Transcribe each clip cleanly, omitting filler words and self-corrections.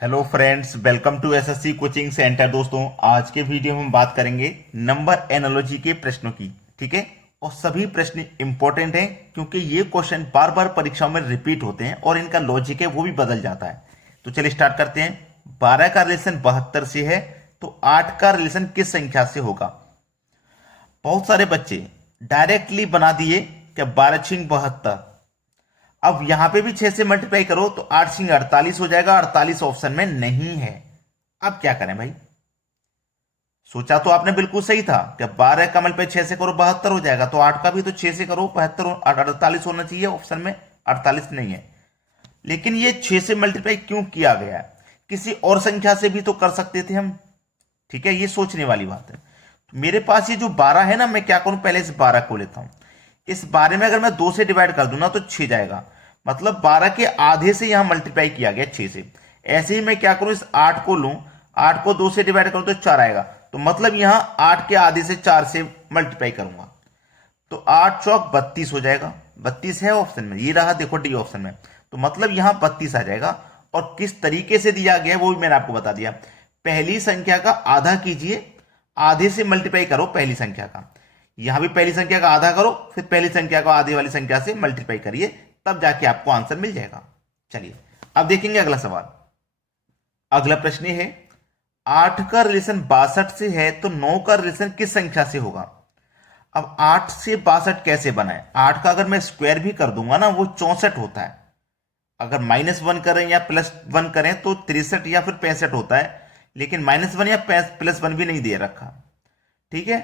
Hello friends, welcome to SSC coaching centre. दोस्तों, आज के वीडियो में हम बात करेंगे नंबर एनालॉजी के प्रश्नों की। ठीक है, और सभी प्रश्न इंपॉर्टेंट हैं क्योंकि ये क्वेश्चन बार बार परीक्षाओं में रिपीट होते हैं और इनका लॉजिक है वो भी बदल जाता है। तो चलिए स्टार्ट करते हैं। 12 का रिलेशन 72 से है, तो 8 का रिलेशन किस संख्या से होगा? बहुत सारे बच्चे डायरेक्टली बना दिए कि 12 छिंग 72। अब यहां पे भी 6 से मल्टीप्लाई करो तो 8 सिंह 48 हो जाएगा। 48 ऑप्शन में नहीं है। अब क्या करें भाई? सोचा तो आपने बिल्कुल सही था कि 12 का मल्टीप्लाई 6 से करो 72 हो जाएगा, तो 8 का भी तो 6 से करो 72 48 होना चाहिए। ऑप्शन में 48 नहीं है। लेकिन ये 6 से मल्टीप्लाई क्यों किया गया है? किसी और संख्या से भी तो कर सकते थे हम। ठीक है, ये सोचने वाली बात है। तो मेरे पास ये जो 12 है ना, मैं क्या करूं, पहले इस 12 को लेता हूं। इस 12 में अगर मैं 2 से डिवाइड कर दूं ना तो 6 जाएगा। मतलब 12 के आधे से यहां मल्टीप्लाई किया गया 6 से। ऐसे ही मैं क्या करूं, इस 8 को लूं, 8 को 2 से डिवाइड करूं तो 4 आएगा। तो मतलब यहां 8 के आधे से 4 से मल्टीप्लाई करूंगा तो 8 चौक 32 हो जाएगा। 32 है ऑप्शन में, ये रहा देखो डी ऑप्शन में। तो मतलब यहां 32 आ जाएगा। और किस तरीके से दिया गया है वो भी मैंने आपको बता दिया। पहली संख्या का आधा कीजिए, आधे से मल्टीप्लाई करो पहली संख्या का। यहां भी पहली संख्या का आधा करो, फिर पहली संख्या को आधे वाली संख्या से मल्टीप्लाई करिए, तब जाके आपको आंसर मिल जाएगा। चलिए अब देखेंगे अगला सवाल। अगला प्रश्न है, 8 का रिलेशन 62 से है तो 9 का रिलेशन किस संख्या से होगा? अब 8 से 62 कैसे बनाए? 8 का अगर मैं स्क्वायर भी कर दूंगा ना, वो 64 होता है। अगर -1 करें या +1 करें तो 63 या फिर 65 होता है। लेकिन -1 या +1 भी नहीं दे रखा। ठीक है,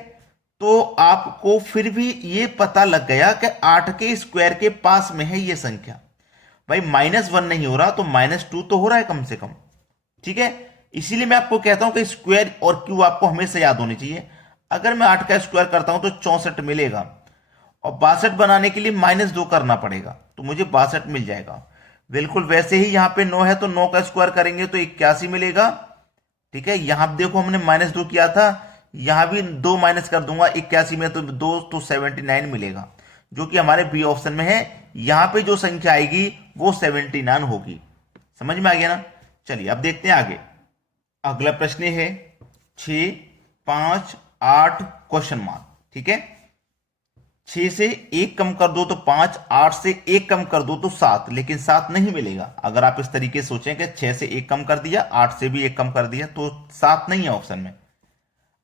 तो आपको फिर भी ये पता लग गया कि 8 के स्क्वायर के पास में है ये संख्या। भाई -1 नहीं हो रहा तो -2 तो हो रहा है कम से कम। ठीक है, इसीलिए मैं आपको कहता हूं कि स्क्वायर और क्यू आपको हमेशा याद होनी चाहिए। अगर मैं 8 का स्क्वायर करता हूं तो 64 मिलेगा, और 62 बनाने के लिए -2 करना पड़ेगा, तो मुझे 62 मिल जाएगा। बिल्कुल वैसे ही यहां पे 9 है तो 9 का स्क्वायर करेंगे तो 81 मिलेगा। ठीक है, यहां देखो हमने -2 किया था, यहां भी 2 माइनस कर दूंगा 81 में, तो 2 तो 79 मिलेगा, जो कि हमारे बी ऑप्शन में है। यहां पे जो संख्या आएगी वो 79 होगी। समझ में आ गया ना? चलिए अब देखते हैं आगे। अगला प्रश्न है 6, 5, 8 क्वेश्चन मार्क। ठीक है, 6 से 1 कम कर दो तो 5, 8 से 1 कम कर दो तो 7, लेकिन 7 नहीं मिलेगा। अगर आप इस तरीके से सोचें कि 6 से 1 कम कर दिया, 8 से भी 1 कम कर दिया, तो 7 नहीं है ऑप्शन में।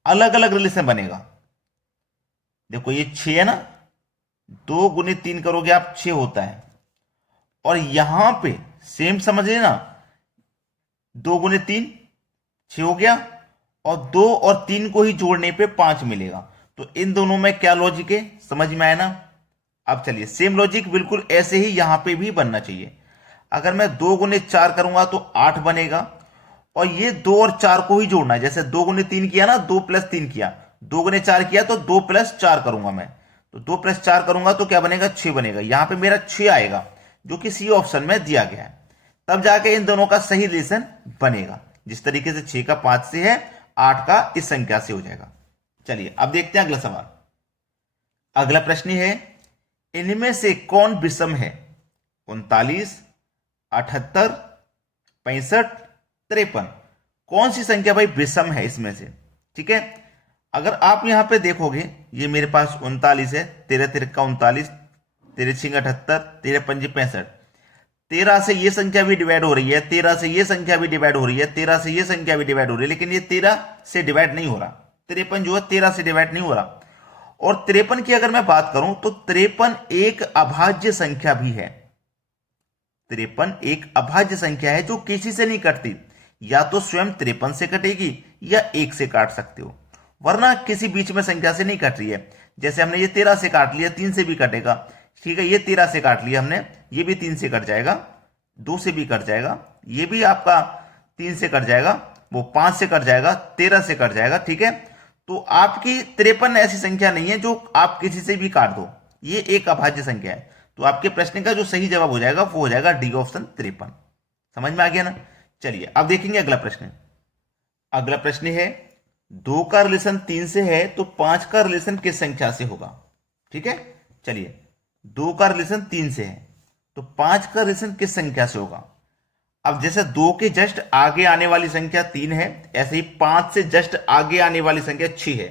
अलग अलग रिलेशन बनेगा। देखो ये 6 है ना, 2 गुने 3 करोगे आप 6 होता है। और यहां पे सेम समझ लेना, 2 गुने 3 6 हो गया, और 2 और 3 को ही जोड़ने पे 5 मिलेगा। तो इन दोनों में क्या लॉजिक है, समझ में आया ना? अब चलिए सेम लॉजिक बिल्कुल ऐसे ही यहां पे भी बनना चाहिए। अगर मैं 2 गुने 4 करूंगा तो 8 बनेगा, और ये 2 और 4 को ही जोड़ना है। जैसे 2 गुने 3 किया ना, 2 प्लस 3 किया, 2 गुने 4 किया तो 2 प्लस 4 करूंगा मैं। तो 2 प्लस 4 करूंगा तो क्या बनेगा, 6 बनेगा। यहां पे मेरा 6 आएगा, जो कि सी ऑप्शन में दिया गया है। तब जाके इन दोनों का सही रिलेशन बनेगा। जिस तरीके से 6 का 5 से है, 8 का इस संख्या से हो जाएगा। चलिए अब देखते हैं अगला सवाल। अगला प्रश्न है, इनमें से कौन विषम है? 39, 78, 65, 53। कौन सी संख्या भाई विषम है इसमें से? ठीक है, अगर आप यहां पे देखोगे, ये मेरे पास 39 है, 13 तिरका 39, 13 छिंग 78, 13 पंजी 65। 13 से ये संख्या भी डिवाइड हो रही है, 13 से ये संख्या भी डिवाइड हो रही है, 13 से ये संख्या भी डिवाइड हो रही है, लेकिन ये 13 से डिवाइड नहीं हो रहा। 53 जो है 13 से डिवाइड नहीं हो रहा। और 53 की अगर मैं बात करूं तो 53 एक अभाज्य संख्या भी है। 53 एक अभाज्य संख्या है जो किसी से नहीं कटती। या तो स्वयं 53 से कटेगी या 1 से काट सकते हो, वरना किसी बीच में संख्या से नहीं कट रही है। जैसे हमने ये 13 से काट लिया, 3 से भी कटेगा। ठीक है, ये 13 से काट लिया हमने, ये भी 3 से कट जाएगा, 2 से भी कट जाएगा, ये भी आपका 3 से कट जाएगा, वो 5 से कट जाएगा, 13 से कट जाएगा। ठीक है, तो आपकी 53 ऐसी संख्या नहीं है जो आप किसी से भी काट दो, ये एक अभाज्य संख्या है। तो आपके प्रश्न का जो सही जवाब हो जाएगा वो हो जाएगा डी ऑप्शन 53। समझ में आ गया ना? चलिए अब देखेंगे अगला प्रश्न। अगला प्रश्न है, 2 का रिलेशन 3 से है तो 5 का रिलेशन किस संख्या से होगा? ठीक है, चलिए 2 का रिलेशन 3 से है तो 5 का रिलेशन किस संख्या से होगा? अब जैसे 2 के जस्ट आगे आने वाली संख्या 3 है, ऐसे ही 5 से जस्ट आगे आने वाली संख्या 6 है,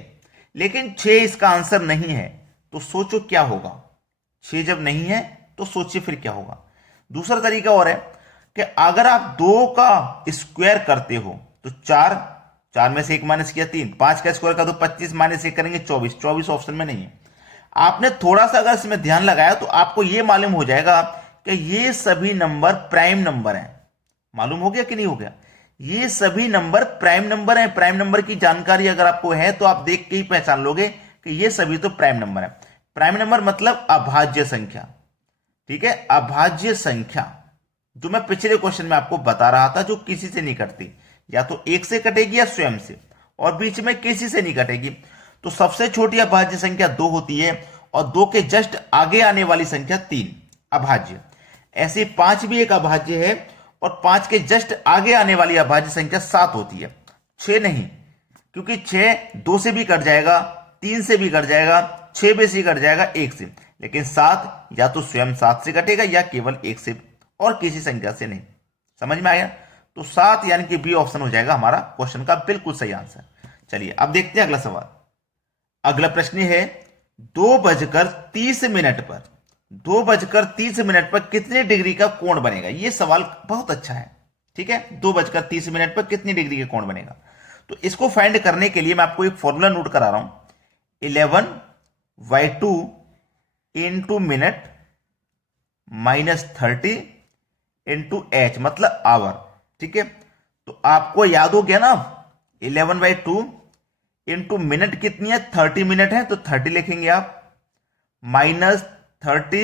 लेकिन 6 इसका आंसर नहीं है। तो सोचो क्या होगा। 6 जब नहीं है तो सोचिए फिर क्या होगा। दूसरा तरीका और है कि अगर आप 2 का स्क्वायर करते हो तो 4 में से 1 माइनस किया 3, 5 का स्क्वायर का तो 25 माइनस 1 करेंगे 24 ऑप्शन में नहीं है। आपने थोड़ा सा अगर इसमें ध्यान लगाया तो आपको यह मालूम हो जाएगा कि ये सभी नंबर प्राइम नंबर हैं। मालूम हो गया कि नहीं हो गया? ये सभी नंबर प्राइम नंबर हैं। प्राइम नंबर की जानकारी अगर आपको है तो आप देख के ही पहचान लोगे कि ये सभी तो प्राइम नंबर है। प्राइम नंबर मतलब अभाज्य संख्या, ठीक है, अभाज्य संख्या, जो मैं पिछले क्वेश्चन में आपको बता रहा था, जो किसी से नहीं कटती, या तो 1 से कटेगी या स्वयं से, और बीच में किसी से नहीं कटेगी। तो सबसे छोटी अभाज्य संख्या 2 होती है और 2 के जस्ट आगे आने वाली संख्या 3 अभाज्य। ऐसे 5 भी एक अभाज्य है और 5 के जस्ट आगे आने वाली अभाज्य संख्या 7 होती है, 6 नहीं, क्योंकि 6 2 से भी कट जाएगा, 3 से भी कट जाएगा, 6 में से कट जाएगा 1 से, लेकिन 7 या तो स्वयं 7 से कटेगा या केवल 1 से, और किसी संख्या से नहीं। समझ में आया? तो 7 यानी कि बी ऑप्शन हो जाएगा हमारा क्वेश्चन का बिल्कुल सही आंसर। चलिए अब देखते हैं अगला सवाल। अगला प्रश्न है 2:30 पर 2:30 पर कितने डिग्री का कोण बनेगा? यह सवाल बहुत अच्छा है, ठीक है। 2:30 पर कितनी डिग्री का कोण बनेगा? तो इसको फाइंड करने के लिए मैं आपको एक फॉर्मूला नोट करा रहा हूं। 11/2 into minute minus 30 into H मतलब आवर, ठीक है। तो आपको याद हो गया ना, 11/2 इंटू मिनट कितनी है? 30 मिनट है, तो 30 लिखेंगे आप, माइनस 30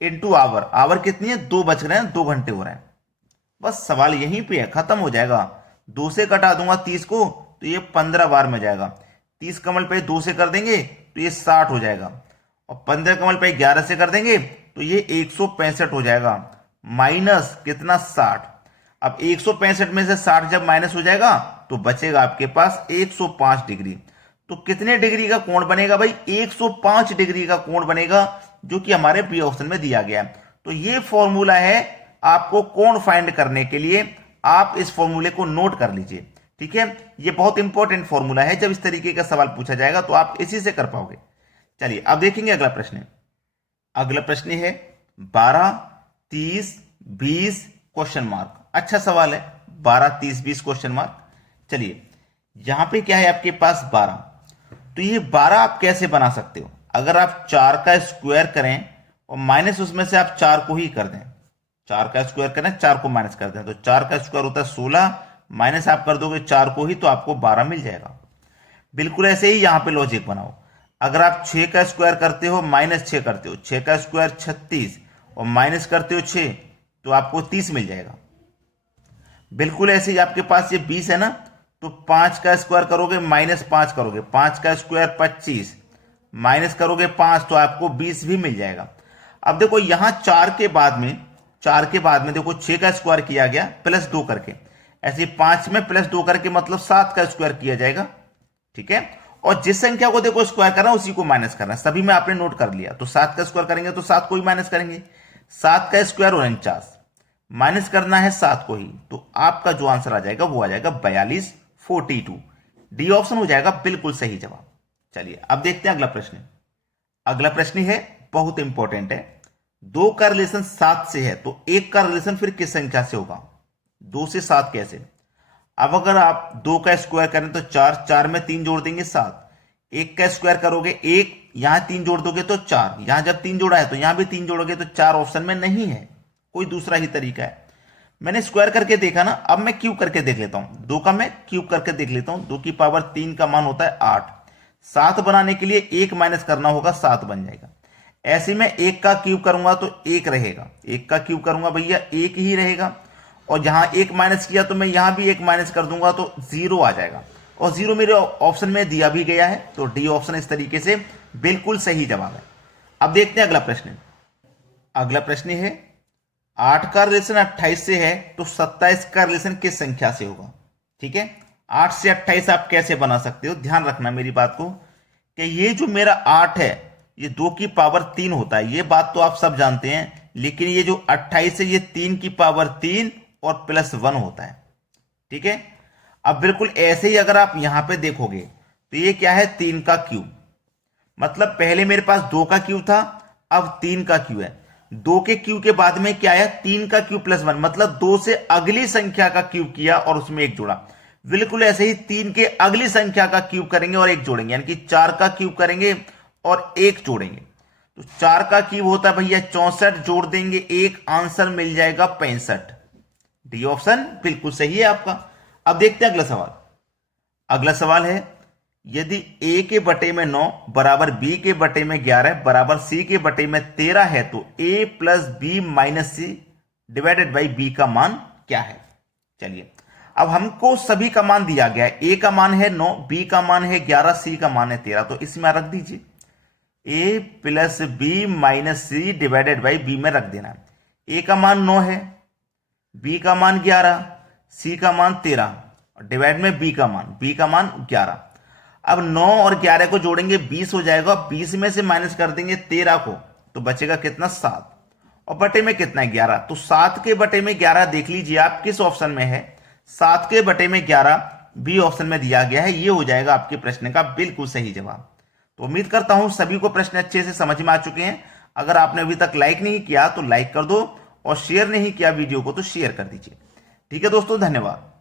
इंटू आवर, आवर कितनी है? 2 बज रहे हैं, 2 घंटे हो रहे हैं। बस सवाल यहीं पे है, खत्म हो जाएगा। 2 से कटा दूंगा 30 को तो ये 15 बार में जाएगा। 30 कमल पे 2 से कर देंगे तो ये 60 हो जाएगा, और 15 कमल पे 11 से कर देंगे तो ये 165 हो जाएगा, माइनस कितना? 60। अब 165 में से 60 जब माइनस हो जाएगा तो बचेगा आपके पास 105 डिग्री। तो कितने डिग्री का कोण बनेगा भाई? 105 डिग्री का कोण बनेगा, जो कि हमारे बी ऑप्शन में दिया गया है। तो ये फॉर्मूला है आपको कोण फाइंड करने के लिए, आप इस फॉर्मूले को नोट कर लीजिए, ठीक है। ये बहुत इंपॉर्टेंट फॉर्मूला है, जब इस तरीके का सवाल पूछा जाएगा तो आप इसी से कर पाओगे। चलिए अब देखेंगे अगला प्रश्न। अगला प्रश्न है 12, 30, 20 क्वेश्चन मार्क। अच्छा सवाल है, 12, 30, 20 क्वेश्चन मार्क। चलिए यहां पे क्या है आपके पास? 12। तो ये 12 आप कैसे बना सकते हो? अगर आप 4 का स्क्वायर करें और माइनस उसमें से आप 4 को ही कर दें, 4 का स्क्वायर करें, 4 को माइनस कर दें, तो 4 का स्क्वायर होता है 16, माइनस आप कर दोगे 4 को ही तो आपको 12 मिल जाएगा। बिल्कुल ऐसे ही यहां पे लॉजिक बनाओ। अगर आप 6 का स्क्वायर करते हो, माइनस 6 करते हो, 6 का स्क्वायर 36 और माइनस करते हो 6 तो आपको 30 मिल जाएगा। बिल्कुल ऐसे ही आपके पास ये 20 है ना, तो 5 का स्क्वायर करोगे, माइनस 5 करोगे, 5 का स्क्वायर 25, माइनस करोगे 5 तो आपको 20 भी मिल जाएगा। अब देखो यहां 4 के बाद में देखो 6 का स्क्वायर किया गया प्लस 2 करके, ऐसे 5 में प्लस 2 करके मतलब 7 का स्क्वायर किया जाएगा, ठीक है। और जिस संख्या को देखो स्क्वायर करना उसी को माइनस करना, सभी में आपने नोट कर लिया। तो 7 का स्क्वायर करेंगे तो 7 को ही माइनस करेंगे, 7 का स्क्वायर 49, माइनस करना है 7 को ही, तो आपका जो आंसर आ जाएगा वो आ जाएगा 42, 42। डी ऑप्शन हो जाएगा बिल्कुल सही जवाब। चलिए अब देखते हैं अगला प्रश्न। अगला प्रश्न है बहुत इंपॉर्टेंट है। 2 का रिलेशन 7 से है तो 1 का रिलेशन फिर किस संख्या से होगा? 2 से 7 कैसे? अब अगर आप 2 का स्क्वायर करें तो 4, 4 में 3 जोड़ देंगे 7, 1 का स्क्वायर करोगे 1, यहां 3 जोड़ दोगे तो 4, यहां जब 3 जोड़ा है तो यहां भी 3 जोड़ोगे तो 4 ऑप्शन में नहीं है, कोई दूसरा ही तरीका है। मैंने स्क्वायर करके देखा ना, अब मैं क्यूब करके देख लेता हूं। 2 का मैं क्यूब करके देख लेता हूं। 2 की पावर 3 का मान होता है 8, 7 बनाने के लिए 1 माइनस करना होगा, 7 बन जाएगा। ऐसे में 1 का क्यूब करूंगा तो 1 रहेगा, 1 का क्यूब करूंगा भैया 1 ही रहेगा, और जहां 1 माइनस किया तो मैं यहां भी 1 माइनस कर दूंगा तो 0 आ जाएगा, और 0 मेरे ऑप्शन में दिया भी गया है, तो डी ऑप्शन इस तरीके से बिल्कुल सही जवाब है। अब देखते हैं अगला प्रश्न। अगला प्रश्न है 8 का रिलेशन 28 से है तो 27 का रिलेशन किस संख्या से होगा? ठीक है, 8 से 28 आप कैसे बना सकते हो? ध्यान रखना मेरी बात को, कि ये जो मेरा 8 है ये 2 की पावर 3 होता है, ये बात तो आप सब जानते हैं, लेकिन ये जो 28 है ये 3 की पावर 3 और +1 होता है। ठीक है, अब बिल्कुल ऐसे ही अगर आप यहां पे देखोगे तो ये क्या है, 3 का क्यूब। मतलब पहले मेरे पास 2 का क्यूब था, अब 3 का क्यूब है। 2 के क्यूब के बाद में क्या है, 3 का क्यूब +1, मतलब 2 से अगली संख्या का क्यूब किया और उसमें 1 जोड़ा। बिल्कुल ऐसे ही 3 के अगली संख्या का क्यूब करेंगे और 1 जोड़ेंगे, यानी कि 4 का क्यूब करेंगे और 1 जोड़ेंगे। तो 4 का क्यूब होता है भैया 64, जोड़ देंगे 1, आंसर मिल जाएगा 65। डी ऑप्शन बिल्कुल सही है आपका। अब देखते हैं अगला सवाल। अगला सवाल है, यदि a के बटे में 9 बराबर b के बटे में 11 बराबर c के बटे में 13 है तो a plus b minus c divided by b का मान क्या है। चलिए, अब हमको सभी का मान दिया गया है। a का मान है 9, b का मान है 11, c का मान है 13, तो इसमें रख दीजिए a plus b minus c divided by b में रख देना। a का मान 9 है, b का मान 11, c का मान 13, डिवाइड में b का मान 11। अब 9 और 11 को जोड़ेंगे 20 हो जाएगा, 20 में से माइनस कर देंगे 13 को तो बचेगा कितना, 7, और बटे में कितना है, 11। तो 7 के बटे में 11 देख लीजिए आप किस ऑप्शन में है, 7 के बटे में 11 बी ऑप्शन में दिया गया है। ये हो जाएगा आपके प्रश्न का बिल्कुल सही जवाब। तो उम्मीद करता हूं सभी को प्रश्न अच्छे से समझ में आ चुके हैं। अगर आपने अभी तक लाइक नहीं किया तो लाइक कर दो, और शेयर नहीं किया वीडियो को तो शेयर कर दीजिए। ठीक है दोस्तों, धन्यवाद।